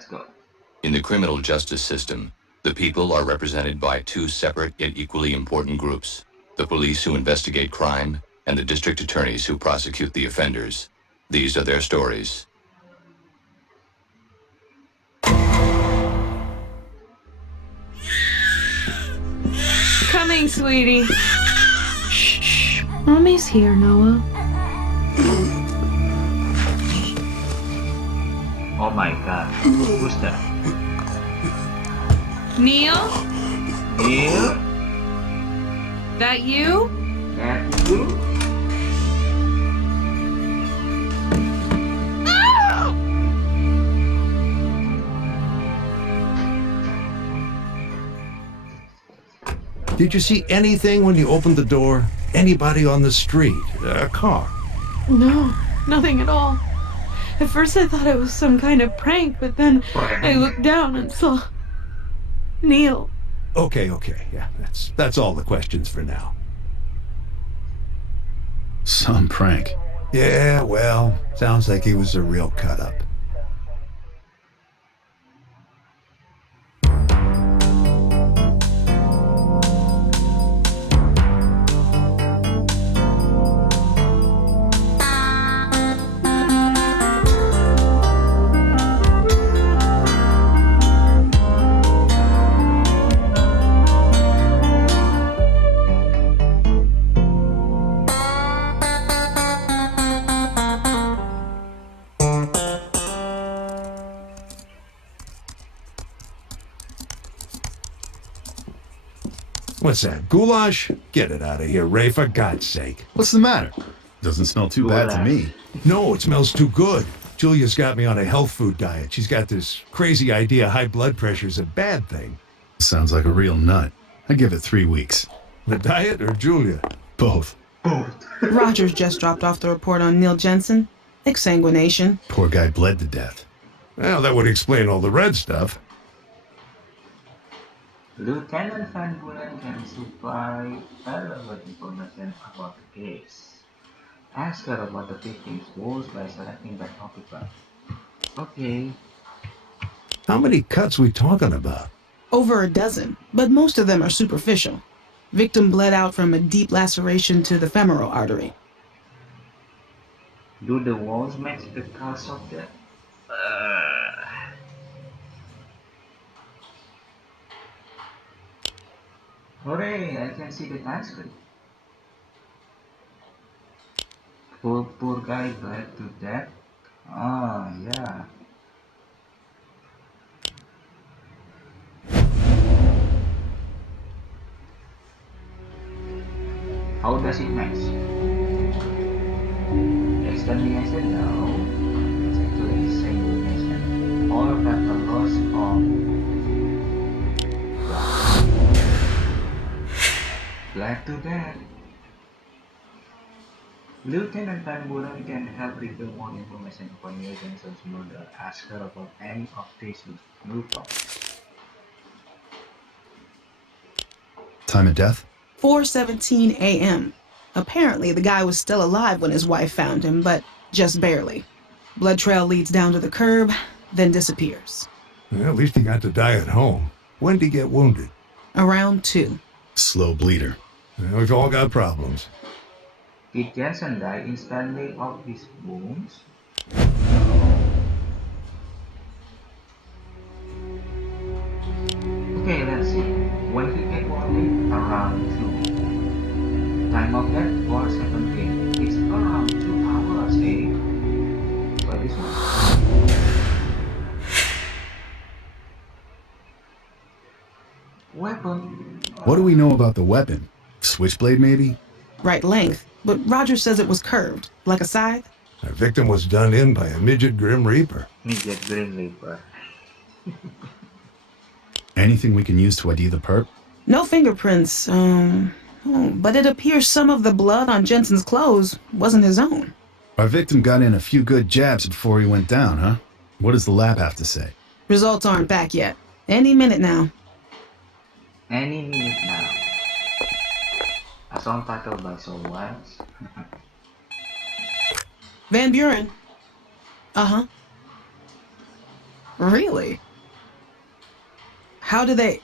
Let's go. In the criminal justice system, the people are represented by two separate yet equally important groups: the police who investigate crime and the district attorneys who prosecute the offenders. These are their stories. Coming, sweetie. Shh. Mommy's here, Noah. Oh my god. Who's that? Neil? Neil? That you? That you? Ah! Did you see anything when you opened the door? Anybody on the street? A car? No, nothing at all. At first I thought it was some kind of prank, but then I looked down and saw Neil. Okay. Yeah, that's all the questions for now. Some prank. Yeah, well, sounds like he was a real cut-up. What's that, goulash? Get it out of here, Ray, for God's sake. What's the matter? Doesn't smell too bad to me. No, it smells too good. Julia's got me on a health food diet. She's got this crazy idea high blood pressure's a bad thing. Sounds like a real nut. I give it 3 weeks. The diet or Julia? Both. Rogers just dropped off the report on Neil Jenson. Exsanguination. Poor guy bled to death. Well, that would explain all the red stuff. Lieutenant Van Buren can supply relevant information about the case. Ask her about the victim's wounds by selecting the topic. Okay. How many cuts we talking about? Over a dozen, but most of them are superficial. Victim bled out from a deep laceration to the femoral artery. Do the wounds match the cause of death? Hooray, I can see the transcript. Poor guy bled to death. Ah, yeah. How does it match? Extermination? No. It's actually exsanguination. All that the loss of bled to death. Lieutenant Van Buren can help reveal more information upon Neil Jenson's murder. Ask her about any of these new facts. Time of death? 4:17 a.m. Apparently, the guy was still alive when his wife found him, but just barely. Blood trail leads down to the curb, then disappears. Well, at least he got to die at home. When did he get wounded? Around 2. Slow bleeder. Well, we've all got problems. Did Jenson die instantly of his wounds? Okay, let's see. When he get wounded? Around 2. Time of death? 4:17. It's around 2 hours, eh? But this one. Weapon. What do we know about the weapon? Switchblade, maybe? Right length, but Rogers says it was curved, like a scythe. Our victim was done in by a midget Grim Reaper. Midget Grim Reaper. Anything we can use to ID the perp? No fingerprints, but it appears some of the blood on Jenson's clothes wasn't his own. Our victim got in a few good jabs before he went down, huh? What does the lab have to say? Results aren't back yet. Any minute now. Any minute now. A song titled by Soul Wilds. Van Buren. Uh-huh. Really? How do they...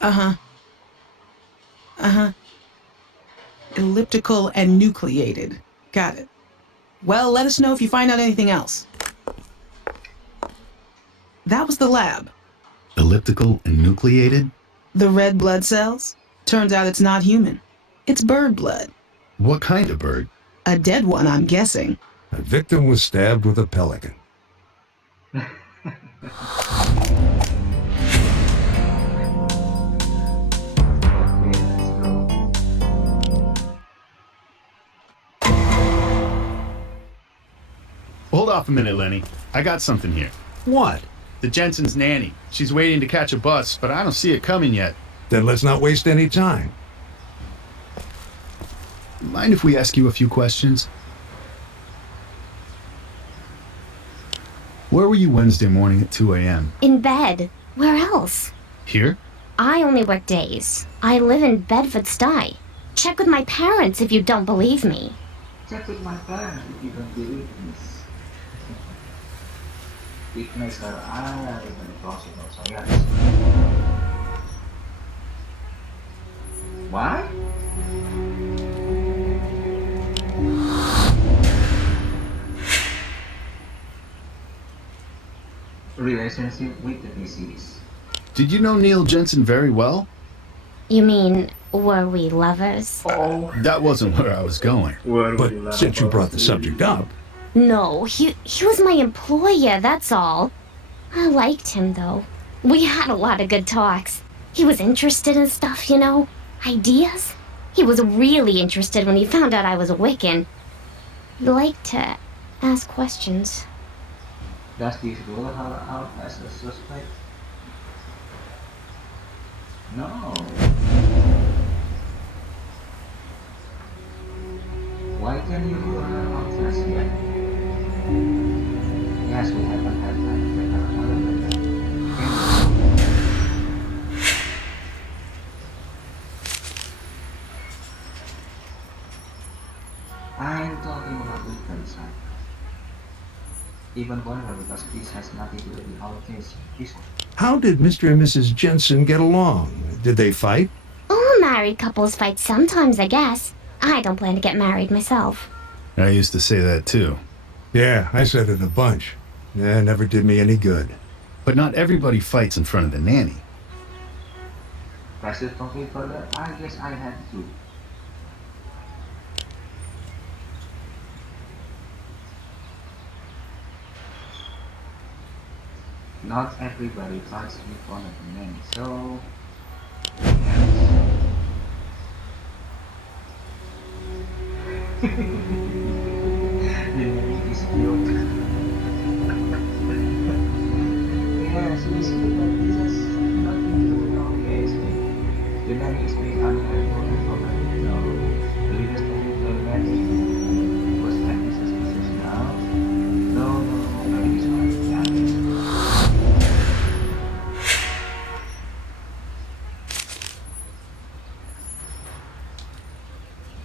Uh-huh. Uh-huh. Elliptical and nucleated. Got it. Well, let us know if you find out anything else. That was the lab. Elliptical and nucleated? The red blood cells? Turns out it's not human. It's bird blood. What kind of bird? A dead one, I'm guessing. A victim was stabbed with a pelican. Okay, let's go. Hold off a minute, Lenny. I got something here. What? The Jenson's nanny. She's waiting to catch a bus, but I don't see it coming yet. Then let's not waste any time. Mind if we ask you a few questions? Where were you Wednesday morning at 2 a.m.? In bed. Where else? Here? I only work days. I live in Bedford-Stuy. Check with my parents if you don't believe me. Check with my parents if you don't believe this. Weakness are even possible, so yes. Why? Relationship with the disease. Did you know Neil Jenson very well? You mean, were we lovers? Oh. That wasn't where I was going. But since you brought the subject up, No, he was my employer, that's all. I liked him, though. We had a lot of good talks. He was interested in stuff, you know? Ideas. He was really interested when he found out I was a Wiccan. He liked to ask questions. Does this rule her out as a suspect? No. Why can you rule her out just yet? Yes, we haven't had time to take her out of the I'm talking about weekend side. Even wonder because this has nothing to do with our case. This one. how did Mr. and Mrs. Jenson get along? Did they fight? All married couples fight sometimes, I guess. I don't plan to get married myself. I used to say that too. Yeah, I said it a bunch. Yeah, never did me any good. But not everybody fights in front of the nanny. Pressure talking further, I guess I had to. Not everybody fights in front of the nanny, so yes. The nanny is cute. Yes, it's cute, but this has nothing to do with our case. The nanny is being unhelpful and forgotten. No, the leaders talking to the nanny was acting suspicious now. No, maybe it's not.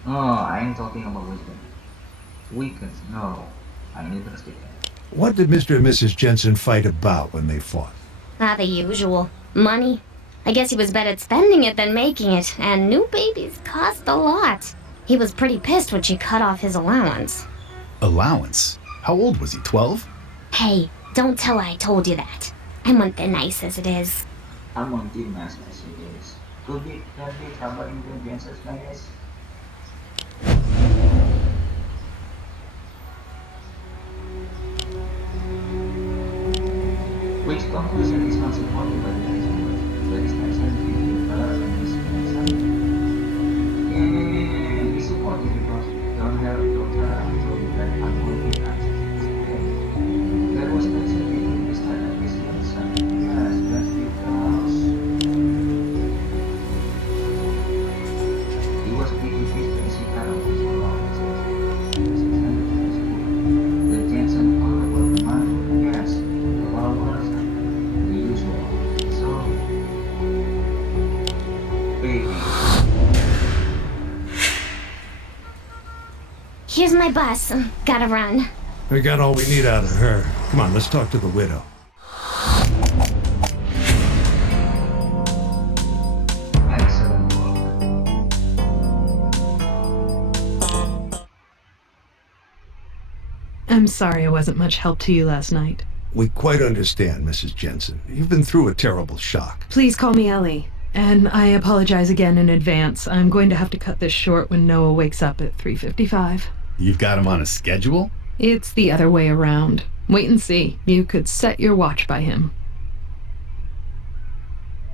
Oh, I ain't talking about weekend. Weekends, no. I'm interested in. What did Mr. and Mrs. Jenson fight about when they fought? Ah, the usual. Money. I guess he was better at spending it than making it, and new babies cost a lot. He was pretty pissed when she cut off his allowance. Allowance? How old was he, 12? Hey, don't tell her I told you that. I'm on thin ice as it is. I'm on team as it is. Could be trouble in the Jensen's guys. Which conclusion is not supported by the experts? The extension between her and his grandson. Yeah, it's supported because don't have daughter until that unholy access. There was tension between Mr. and Miss Jenson. Yes, that's because he was pretty pissed when she cut off his allowance. The Jenson all about the money. Yes, the followers. So, baby. Here's my bus. Gotta run. We got all we need out of her. Come on, let's talk to the widow. I'm sorry I wasn't much help to you last night. We quite understand, Mrs. Jenson. You've been through a terrible shock. Please call me Ellie. And I apologize again in advance. I'm going to have to cut this short when Noah wakes up at 3:55. You've got him on a schedule? It's the other way around. Wait and see. You could set your watch by him.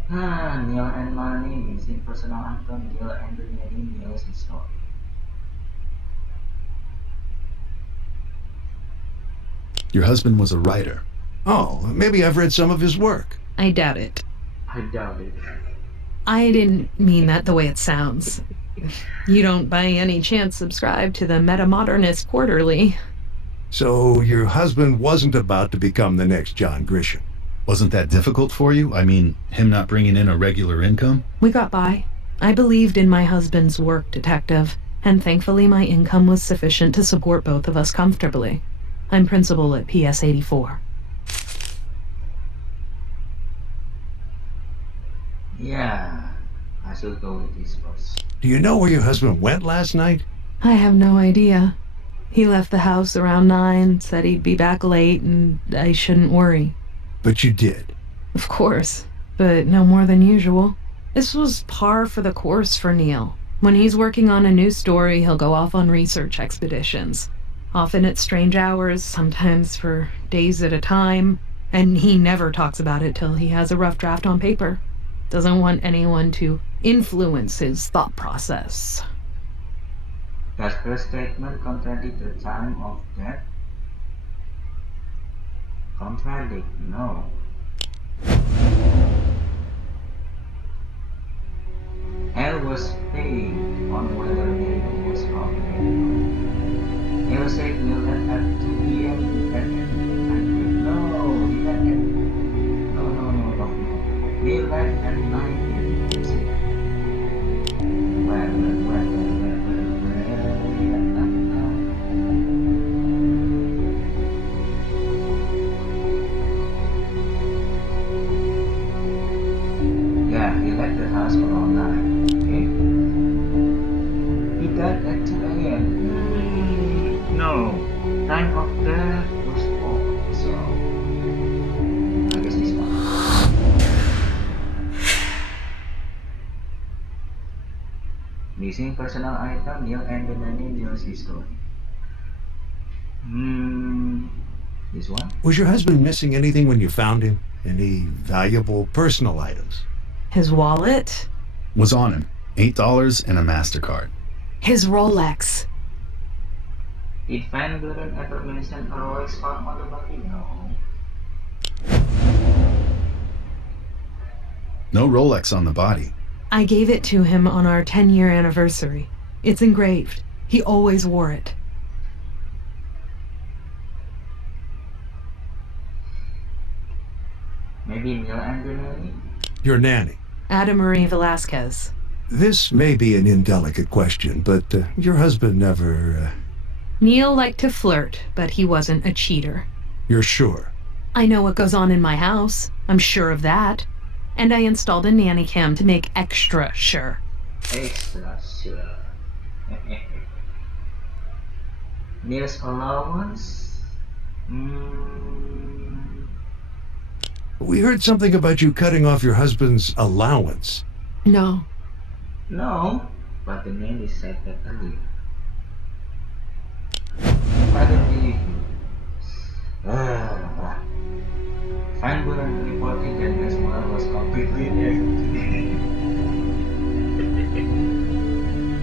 Neil and Marnie missing personal item. Neil and the nanny. Neil's story. Your husband was a writer. Oh, maybe I've read some of his work. I doubt it. I doubt it. I didn't mean that the way it sounds. You don't by any chance subscribe to the Metamodernist Quarterly. So your husband wasn't about to become the next John Grisham. Wasn't that difficult for you? I mean, him not bringing in a regular income? We got by. I believed in my husband's work, Detective, and thankfully my income was sufficient to support both of us comfortably. I'm principal at PS 84. Yeah, I should go with this first. Do you know where your husband went last night? I have no idea. He left the house around 9, said he'd be back late, and I shouldn't worry. But you did. Of course, but no more than usual. This was par for the course for Neil. When he's working on a new story, he'll go off on research expeditions. Often at strange hours, sometimes for days at a time, and he never talks about it till he has a rough draft on paper. Doesn't want anyone to influence his thought process. Does her statement contradict the time of death? Contradict? No. Elle was paid on whether Leonard was from Leonard. Elle said Leonard at 2 p.m. No, he left at... No. He left at 9 p.m. Well. Yeah, he left the house around 9. Okay. He died at 2 a.m. No. Time of death was 4. So I guess this one. Missing personal item, Neil and the nanny, Neil's history. This one? Was your husband missing anything when you found him? Any valuable personal items? His wallet? Was on him. $8 and a MasterCard. His Rolex. Did Van Buren ever mention a Rolex found on the body? No. No Rolex on the body. I gave it to him on our 10-year anniversary. It's engraved. He always wore it. Maybe Neil and the nanny? Your nanny. Adamarie Valasquez. This may be an indelicate question, but your husband never... Neil liked to flirt, but he wasn't a cheater. You're sure? I know what goes on in my house. I'm sure of that. And I installed a nanny cam to make extra sure. Extra sure. Neil's allowance? We heard something about you cutting off your husband's allowance. No. No, but the nanny said that earlier. I don't believe you. Van Buren reported that his mother was completely empty.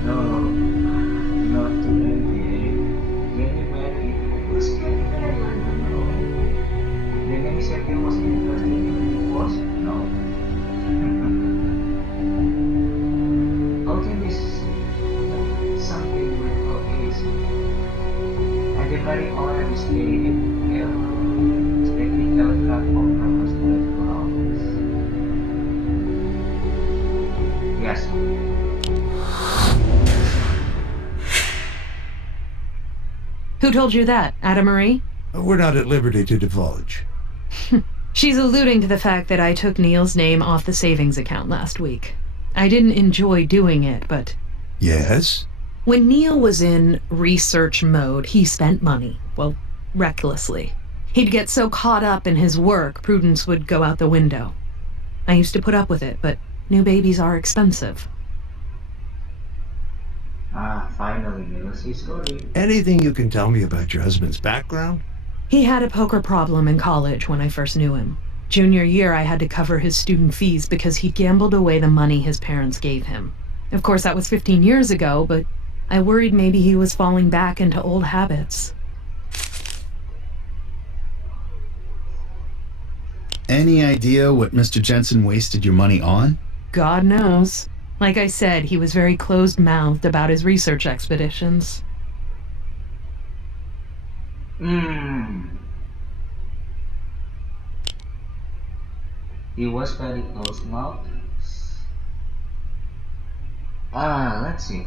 No, not to envy. Jenny married was getting married. No. The nanny said he was interested in divorce. No. How can this something with her case? And the very honest lady, technical cut of her husband's flowers. Yes. Who told you that, Adamarie? We're not at liberty to divulge. She's alluding to the fact that I took Neil's name off the savings account last week. I didn't enjoy doing it, but... Yes? When Neil was in research mode, he spent money. Well, recklessly. He'd get so caught up in his work, prudence would go out the window. I used to put up with it, but new babies are expensive. Ah, finally, Lucy story. Anything you can tell me about your husband's background? He had a poker problem in college when I first knew him. Junior year, I had to cover his student fees because he gambled away the money his parents gave him. Of course, that was 15 years ago, but I worried maybe he was falling back into old habits. Any idea what Mr. Jenson wasted your money on? God knows. Like I said, he was very closed-mouthed about his research expeditions. He was very close-mouthed. Let's see.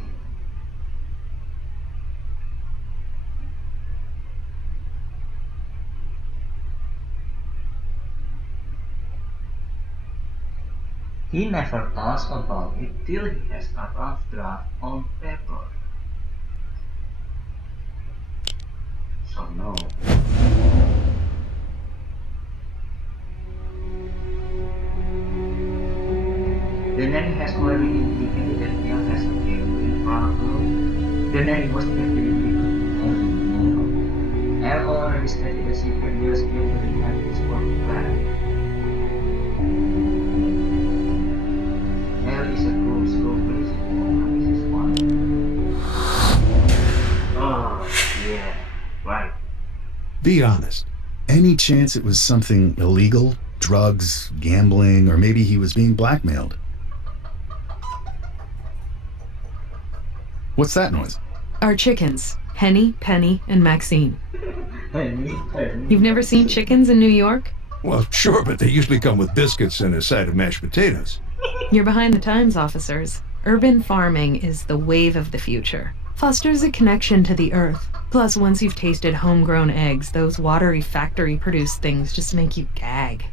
He never talks about it till he has a rough draft on paper. So no. The nanny has already indicated that Neil has a gambling problem. The nanny was definitely controlling Neil. Elle already stated that she previous gambling habits were bad. Elle is a groom's girlfriend. Oh, yeah, right. Be honest. Any chance it was something illegal? Drugs, gambling, or maybe he was being blackmailed? What's that noise? Our chickens, Henny, Penny, and Maxine. Penny. You've never seen chickens in New York? Well, sure, but they usually come with biscuits and a side of mashed potatoes. You're behind the times, officers. Urban farming is the wave of the future. Fosters a connection to the earth. Plus, once you've tasted homegrown eggs, those watery factory-produced things just make you gag.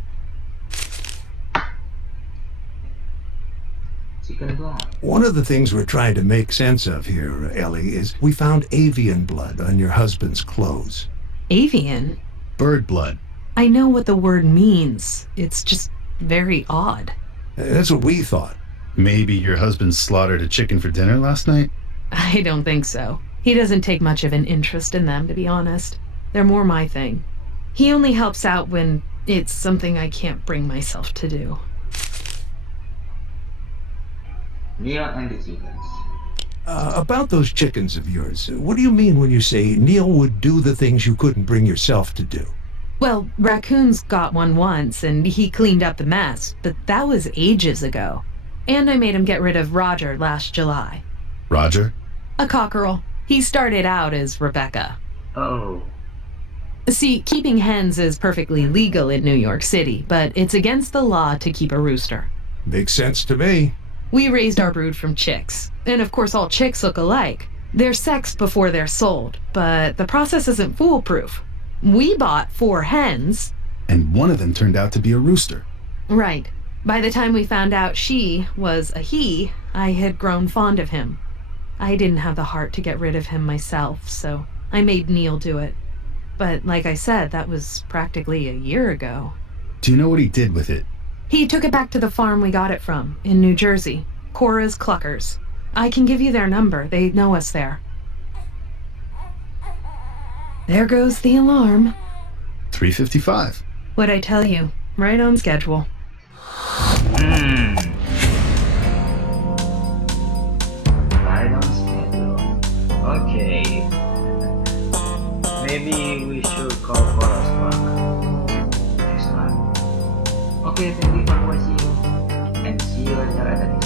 Chicken blood. One of the things we're trying to make sense of here, Ellie, is we found avian blood on your husband's clothes. Avian? Bird blood. I know what the word means. It's just very odd. That's what we thought. Maybe your husband slaughtered a chicken for dinner last night? I don't think so. He doesn't take much of an interest in them, to be honest. They're more my thing. He only helps out when it's something I can't bring myself to do. Neil and the chickens. About those chickens of yours, what do you mean when you say Neil would do the things you couldn't bring yourself to do? Well, Raccoon's got one once, and he cleaned up the mess, but that was ages ago. And I made him get rid of Roger last July. Roger? A cockerel. He started out as Rebecca. Oh. See, keeping hens is perfectly legal in New York City, but it's against the law to keep a rooster. Makes sense to me. We raised our brood from chicks. And of course all chicks look alike. They're sexed before they're sold, but the process isn't foolproof. We bought 4 hens. And one of them turned out to be a rooster. Right. By the time we found out she was a he, I had grown fond of him. I didn't have the heart to get rid of him myself, so I made Neil do it. But like I said, that was practically a year ago. Do you know what he did with it? He took it back to the farm we got it from, in New Jersey. Cora's Cluckers. I can give you their number. They know us there. There goes the alarm. 3:55. What'd I tell you? Right on schedule. Right on schedule. Okay. Maybe we should call for us back next time. Okay, thank you for watching and see you later at the next